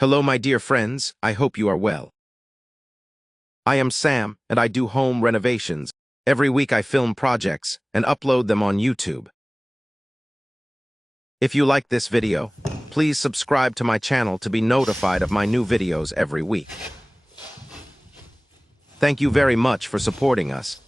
Hello, my dear friends. I hope you are well. I am Sam, and I do home renovations. Every week I film projects and upload them on YouTube. If you like this video, please subscribe to my channel to be notified of my new videos every week. Thank you very much for supporting us.